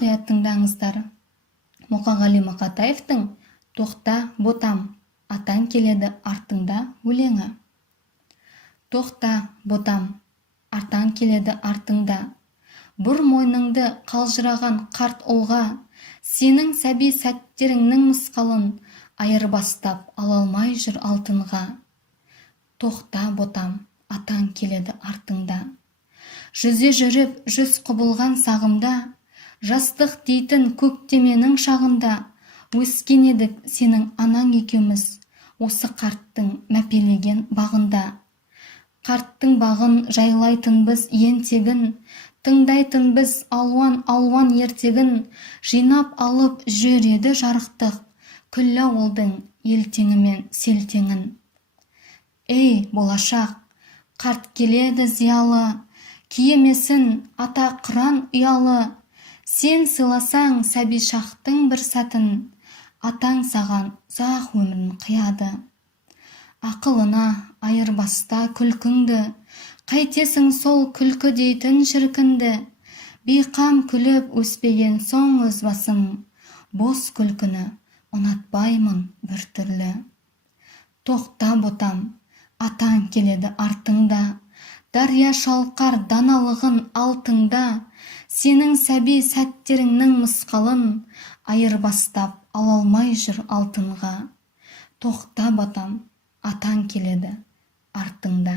мұқият тыңдаңыздар. Мұқағали Мақатаевтың «Тоқта, ботам, атаң келеді артыңда» өлеңі. Тоқта, ботам, атаң келеді артыңда. Бұр мойныңды қалжыраған қарт ұлға, сенің сәби сәттеріңнің мысқалын айырбастап ала алмай жүр алтынға. Тоқта, ботам, атаң келеді артыңда. Жүзе жүріп жүз құбылған сағымда, жастық дейтін көктеменің шағында, өскен едік сенің анаң екеуміз, осы қарттың мәпелеген бағында. Қарттың бағын жайлайтынбыз ентегін, тыңдайтынбыз алуан ертегін, жинап алып жүреді жарықтық, күллі ауылдың елтеңімен селтеңін. Ей, болашақ, қарт келеді зиялы, киемесін ата қыран ұялы, сен сыйласаң сәби шақтың бір сәтін, атаң саған ұзақ өмірін қияды. Ақылына айырбаста күлкіңді, қайтесің сол күлкі дейтін шіркінді, бейқам күліп өспеген соң өз басым, бос күлкіні ұнатпаймын бір түрлі. Тоқта, ботам, атаң келеді артыңда, дария шалқар даналығын алтыңда, сенің сәби сәттеріңнің мысқалын айырбастап ала алмай жүр алтынға. Тоқта, ботам, атаң келеді артыңда.